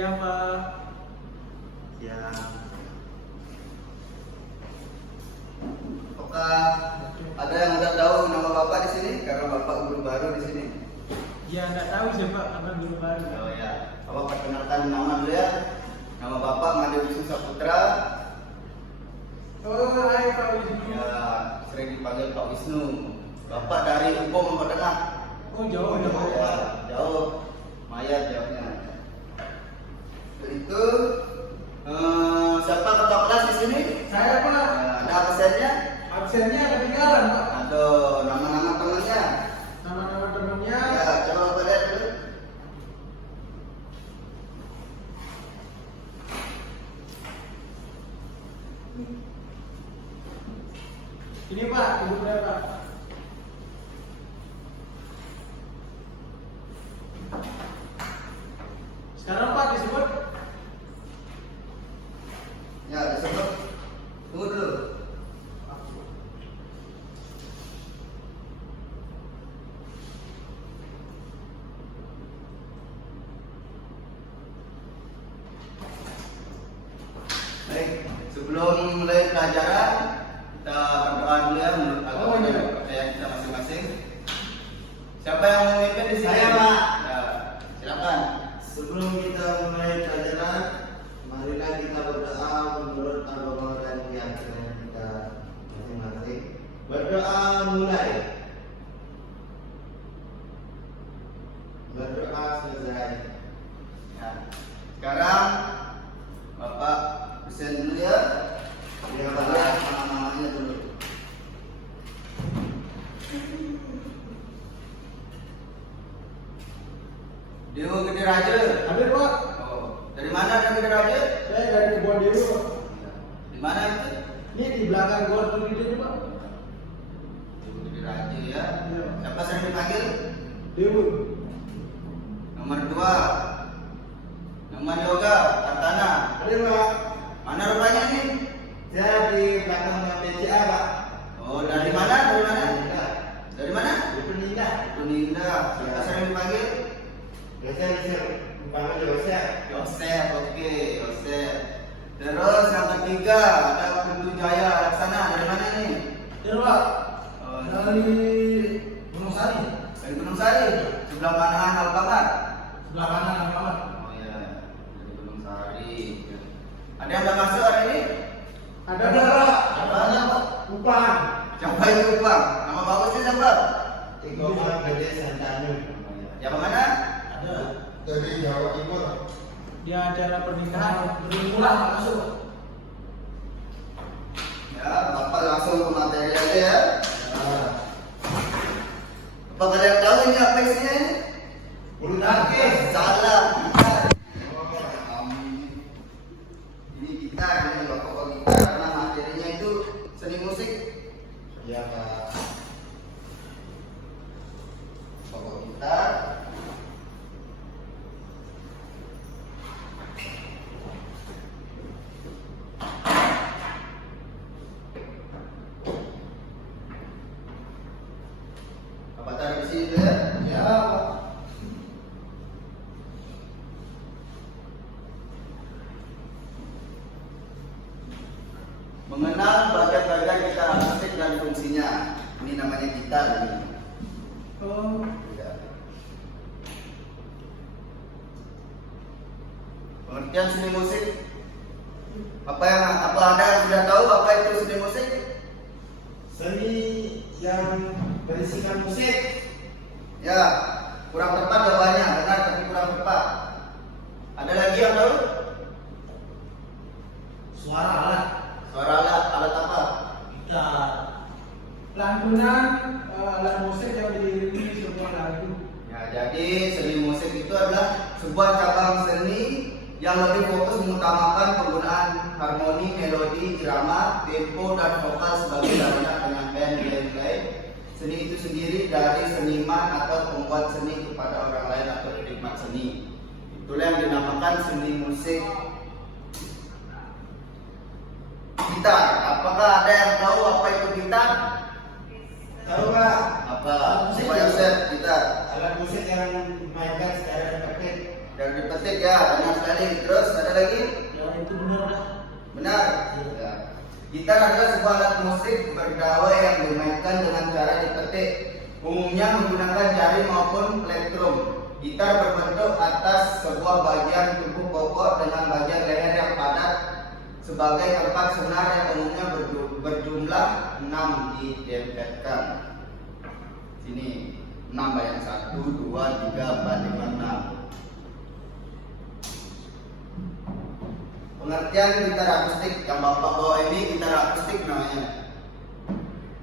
Siang, Pak. Siang. Apakah ada yang udah tahu nama Bapak di sini? Karena Bapak guru baru di sini. Ya, nggak tahu sih, Pak, karena guru baru. Oh ya, Bapak perkenalkan nama dulu ya. Nama Bapak Made Wisnu Saputra. Oh, hai Pak Wisnu. Ya, sering dipanggil Pak Wisnu. Bapak dari Ubung Lombok Tengah. Oh, jauh ya, Pak. Ya, jauh. Mayat jauhnya. Itu siapa ketua kelas di sini? Saya, Pak. Ada absennya? Absennya ketinggalan, Pak. Atau nama-nama temannya? Nama-nama temannya. Ya, coba Bapak lihat dulu. Ini, Pak, ibu saya, Pak. Sekarang, Pak, disebut. Ya, disebut. Tunggu dulu. Baik, sebelum mulai pelajaran, kita berdoa dulu ya menurut agama dan kepercayaan kita masing-masing. Siapa yang mau memimpin di sini? Saya, Pak. Ya, silakan. Sebelum kita mulai pelajaran, marilah kita berdoa menurut agama dan keyakinan kita masing-masing. Berdoa mulai. Berdoa selesai. Ya. Sekarang Bapak present dulu ya. Ya, Kita Pak. lihat nama-namanya dulu. Dewa Gede Raja. Hadir, Pak. Oh, dari mana Dewa Gede Raja? Saya dari Kebon Dewa, Pak. Di mana itu? Ini di belakang gor ini, Pak. Dewa Gede Raja ya. Iya. Siapa sering dipanggil? Dewa. Nomor 2. Nama Yoga Kartana. Hadir, Pak. Mana rumahnya ini? Saya di belakang BCA, Pak. Oh, dari mana? Dari mana? Dari mana? Di Penindah. Tuninda. Siapa sering dipanggil? Biasanya bisa dipanggil Yosef. Yosef, oke, Yosef. Terus yang ketiga ada Kuntu Jaya Laksana. Dari mana nih? Hadir, Pak. Oh, Dari Gunung Sari. dari Gunung Sari. Sebelah kanan Alfamart. Sebelah kanan Alfamart. Oh iya, dari Gunung Sari. Ada yang udah masuk hari ini? Ada, Pak. Ada, Pak. Kupang. Siapa itu, Bang? Nama bagusnya siapa? Ikoman Gede Santanu. Yang mana? Ada. Dari Jawa Timur. Di acara pernikahan bermula masuk. Ya, Bapak langsung ke materi aja ya. Nah, Apa kalian tahu ini apa isinya ini? bulu tangkis. Salah. Ini gitar, ini pokok gitar karena materinya itu seni musik. Ya, Pak. Pokok gitar. Apa taruh di sini dulu ya? Ya, Pak. Mengenal bagian-bagian gitar akustik dan fungsinya. Ini namanya gitar ini. Oh, Ya. Pengertian seni musik. Apa ada yang sudah tahu apa itu seni musik? Seni yang berisikan musik. Ya, kurang tepat jawabannya, benar tapi kurang tepat. Ada lagi yang tahu? Suara alat. Suara alat apa? Gitar. lantunan alat musik yang diiringi sebuah lagu. Ya, jadi seni musik itu adalah sebuah cabang seni yang lebih fokus mengutamakan penggunaan harmoni, melodi, irama, tempo, dan vokal sebagai sarana penyampaian nilai-nilai seni itu sendiri dari seniman atau pembuat seni kepada orang lain atau penikmat seni. Itulah yang dinamakan seni musik. Gitar. Apakah ada yang tahu apa itu gitar? Tahu, Pak? Apa? Coba Yosef, gitar. Alat musik yang dimainkan secara efektif yang dipetik ya, banyak sekali. Terus ada lagi? Ya itu benar dah. Benar. Ya. Gitar adalah sebuah alat musik berdawai yang dimainkan dengan cara dipetik, umumnya menggunakan jari maupun plektrum. Gitar berbentuk atas sebuah bagian tubuh pokok dengan bagian leher yang padat sebagai tempat senar yang umumnya berjumlah 6 didempetkan. Sini 6 banyak 1, 2, 3, 4, 5, 6. Pengertian gitar akustik yang Bapak bawa ini gitar akustik namanya.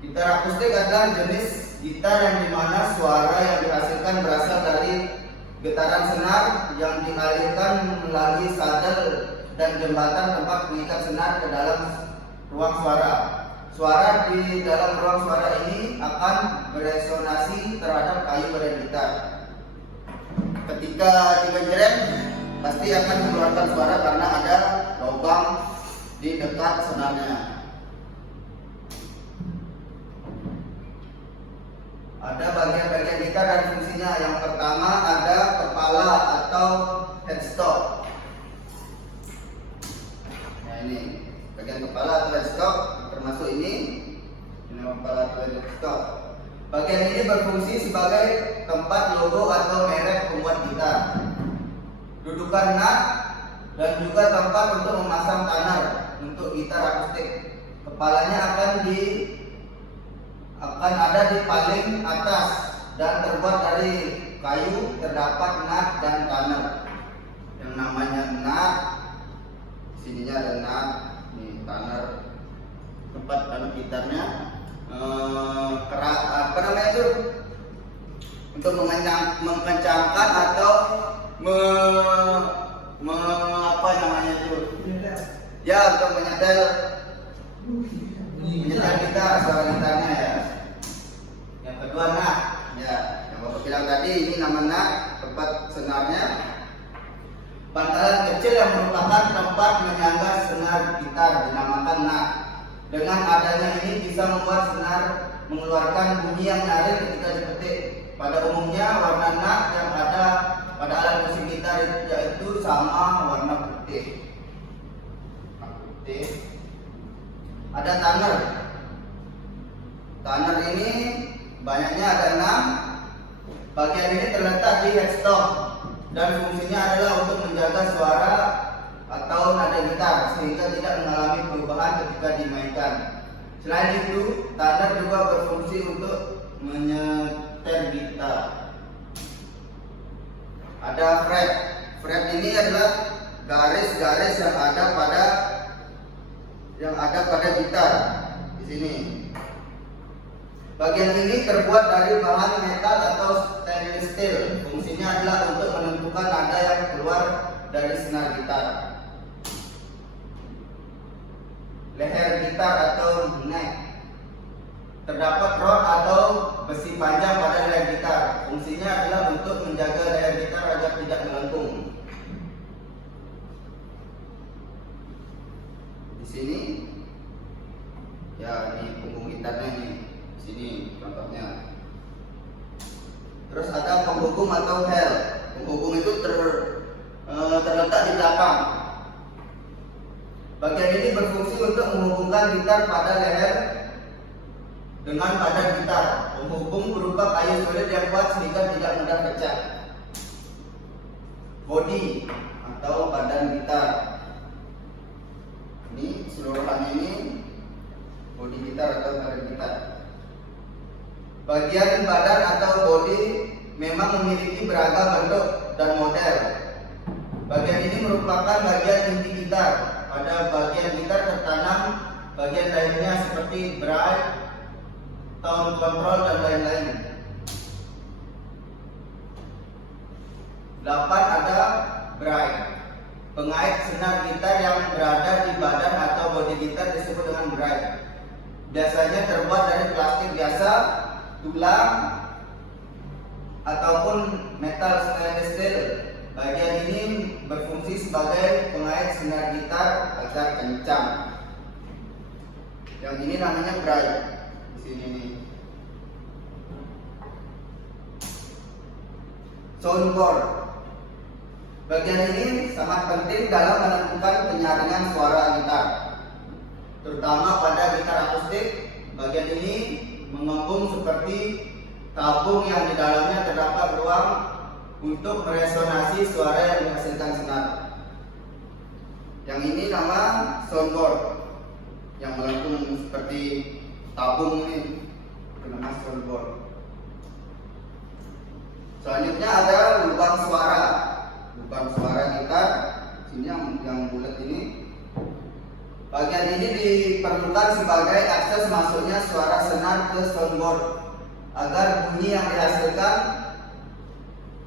Gitar akustik adalah jenis gitar yang dimana suara yang dihasilkan berasal dari getaran senar yang dialirkan melalui sadel dan jembatan tempat mengikat senar ke dalam ruang suara. Suara di dalam ruang suara ini akan beresonansi terhadap kayu pada gitar. Ketika digenjreng, pasti akan mengeluarkan suara karena ada lubang di dekat senarnya. Ada bagian-bagian gitar dan fungsinya. Yang pertama ada kepala atau headstock. Nah ini bagian kepala atau headstock termasuk ini kepala atau headstock. Bagian ini berfungsi sebagai tempat logo atau merek pembuat gitar, dudukan nut, dan juga tempat untuk memasang tanar untuk gitar akustik. Kepalanya akan ada di paling atas dan terbuat dari kayu. Terdapat nut dan tanar. Yang namanya nut, sininya ada nut, ini tanar. Tempat taruh gitarnya, keras apa namanya itu? Untuk mengencangkan atau apa namanya itu? Ya, untuk menyetel gitar, suara gitarnya ya. Yang kedua nut, ya, yang Bapak bilang tadi ini nama nut, tempat senarnya. Bantalan kecil yang merupakan tempat menyangga senar gitar dinamakan nut. Dengan adanya ini bisa membuat senar mengeluarkan bunyi yang nyaring ketika dipetik. Pada umumnya warna nut yang ada pada alat musik gitar yaitu sama warna putih. Ada tanar. Tanar ini banyaknya ada 6. Bagian ini terletak di headstock dan fungsinya adalah untuk menjaga suara atau nada gitar sehingga tidak mengalami perubahan ketika dimainkan. Selain itu, tanar juga berfungsi untuk menyetel gitar. Ada fret. Fret ini adalah garis-garis yang ada pada gitar di sini. Bagian ini terbuat dari bahan metal atau stainless steel. Fungsinya adalah untuk menentukan nada yang keluar dari senar gitar. Leher gitar atau neck. Terdapat rod atau besi panjang pada leher gitar. Fungsinya adalah untuk menjaga leher gitar agar tidak melengkung. Di sini, ya di punggung gitarnya nih, di sini contohnya. Terus ada penghubung atau hel. Penghubung itu terletak di belakang. Bagian ini berfungsi untuk menghubungkan gitar pada leher dengan badan gitar. Penghubung berupa kayu solid yang kuat sehingga tidak mudah pecah. Bodi atau badan gitar. Ini seluruhannya ini bodi gitar atau badan gitar. Bagian badan atau bodi memang memiliki beragam bentuk dan model. Bagian ini merupakan bagian inti gitar. Pada bagian gitar tertanam bagian lainnya seperti bright, tone control dan lain-lain. 8 ada bright. Pengait senar gitar yang berada di badan atau bodi gitar disebut dengan bright. Biasanya terbuat dari plastik biasa, tulang, ataupun metal stainless steel. Bagian ini berfungsi sebagai pengait senar gitar agar kencang. Yang ini namanya bright. Di sini nih. Soundboard. Bagian ini sangat penting dalam menentukan penyaringan suara gitar, terutama pada gitar akustik. Bagian ini mengembung seperti tabung yang di dalamnya terdapat ruang untuk meresonasi suara yang dihasilkan senar. Yang ini nama soundboard, yang melengkung seperti tabung ini, itu nama soundboard. Selanjutnya ada lubang suara gitar. Sini yang bulat ini. Bagian ini diperlukan sebagai akses masuknya suara senar ke soundboard agar bunyi yang dihasilkan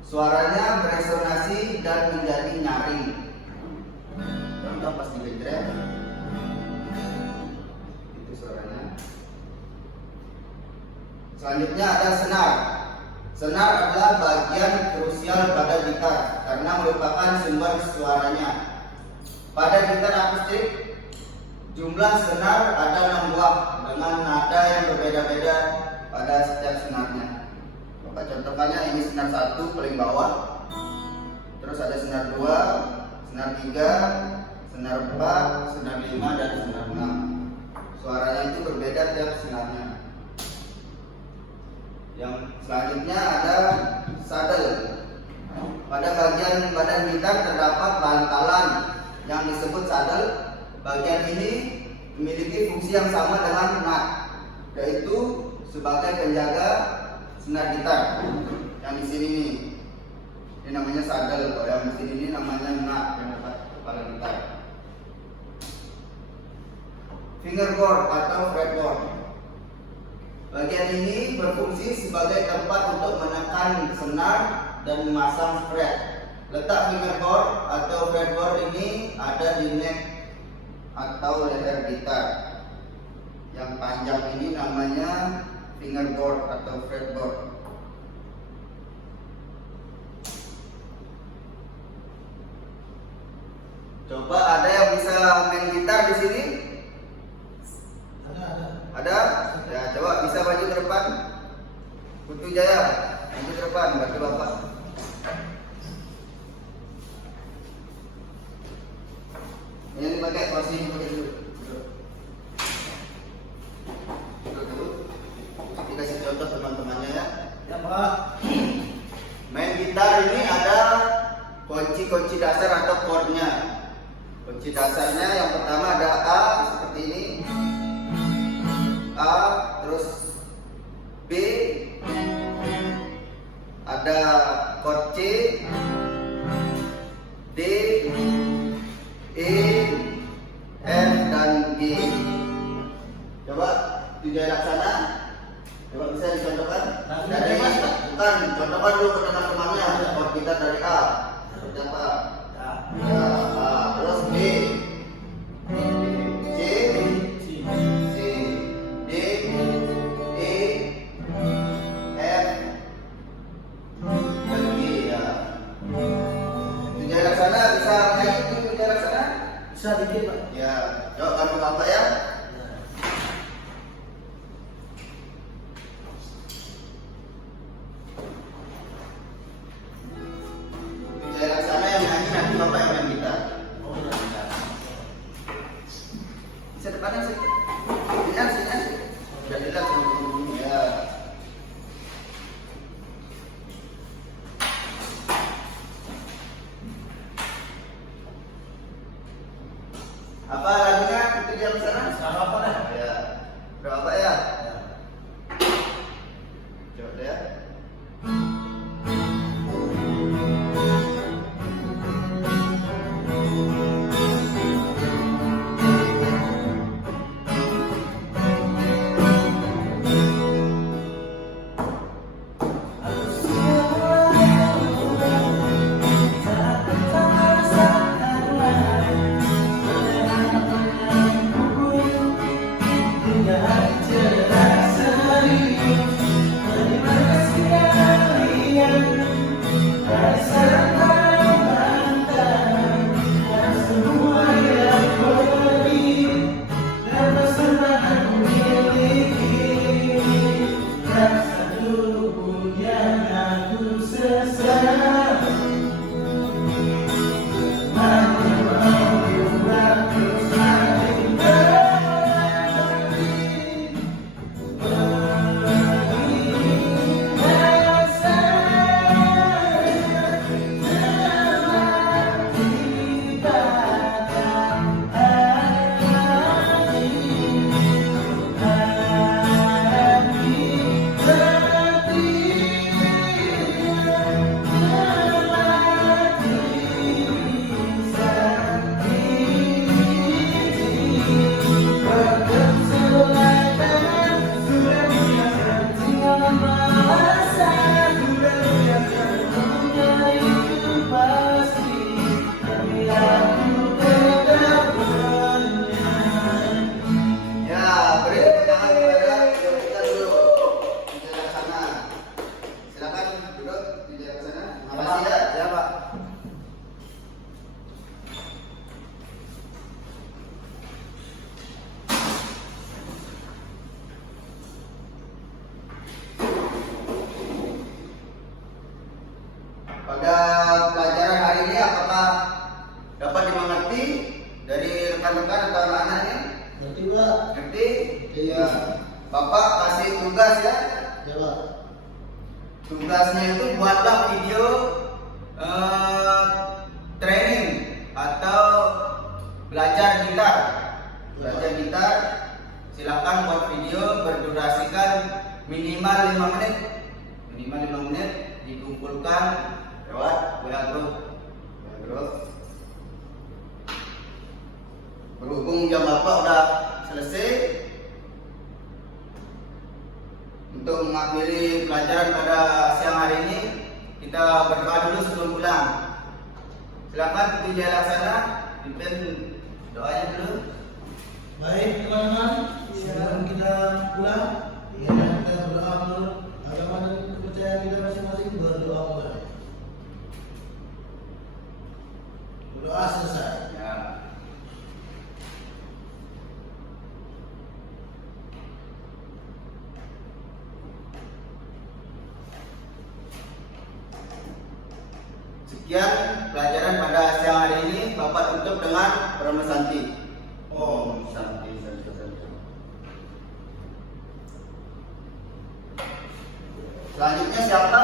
suaranya beresonasi dan menjadi nyaring. Contoh pas dibentrek itu suaranya. Selanjutnya ada senar. Senar adalah bagian krusial pada gitar karena merupakan sumber suaranya. Pada gitar akustik, jumlah senar ada 6 buah dengan nada yang berbeda-beda pada setiap senarnya. Bapak contohkannya, ini senar 1 paling bawah, terus ada senar 2, senar 3, senar 4, senar 5, dan senar 6. Suaranya itu berbeda tiap senarnya. Yang selanjutnya ada saddle. Pada bagian badan gitar terdapat bantalan yang disebut saddle. Bagian ini memiliki fungsi yang sama dengan nut, yaitu sebagai penjaga senar gitar. Yang di sini nih, ini namanya saddle. Kalau yang di sini ini namanya nut yang dekat kepala gitar. Fingerboard atau fretboard. Bagian ini berfungsi sebagai tempat untuk menekan senar dan memasang fret. Letak fingerboard atau fretboard ini ada di neck atau leher gitar. Yang panjang ini namanya fingerboard atau fretboard. Coba ada yang bisa main gitar di sini? Ada? Ya, coba bisa maju ke depan. Putu Jaya, maju ke depan, bantu Bapak. Ini dipakai kursi ini, pakai dulu. Duduk dulu. Kita kasih contoh teman-temannya ya. Ya Pak. Main gitar ini ada kunci-kunci dasar atau chordnya. Kunci dasarnya yang pertama ada A seperti ini. A, terus B, ada chord C, D, E, F, dan G. Coba Wijaya Laksana, coba bisa dicontohkan. Dari bukan, contohkan dulu ke teman-temannya. Chord kita dari A, seperti apa? Ya, A, terus B, C, Bisa dikit Pak. ya, coba bantu Bapak ya. Saya laksana yang nyanyi, nanti Bapak yang main gitar. Oh, iya. Bisa depannya sih. Sini. Sudah jelas ya. Apa lagunya? Itu dia sana. Sama apa dah? Ya. Udah Bapak ya? Coba ya. Ya, Bapak kasih tugas ya. Ya Pak. Tugasnya itu buatlah video training atau belajar gitar. Belajar gitar, silakan buat video berdurasikan minimal 5 menit. Minimal 5 menit dikumpulkan lewat WA group. Berhubung jam Bapak udah selesai, untuk mengakhiri pelajaran pada siang hari ini, kita berdoa dulu sebelum pulang. Silakan Puji Jaya Laksana, pimpin doanya dulu. Baik teman-teman, sebelum kita pulang, kita berdoa menurut agama dan kepercayaan kita masing-masing, berdoa mulai. Berdoa selesai. Ya. Sekian pelajaran pada siang hari ini. Bapak tutup dengan Om Santi. Om Santi, Santi, Santi. Selanjutnya siapa?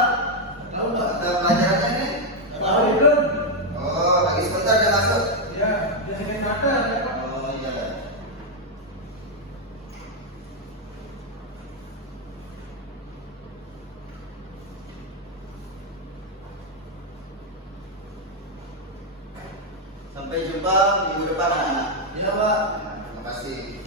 Tahu Pak? Ada pelajarannya nih? Tahu itu? Oh, lagi sebentar dia masuk. Ya, biasanya kata ya Pak. Oh iya. Sampai jumpa minggu depan anak-anak. Iya Pak. Terima kasih.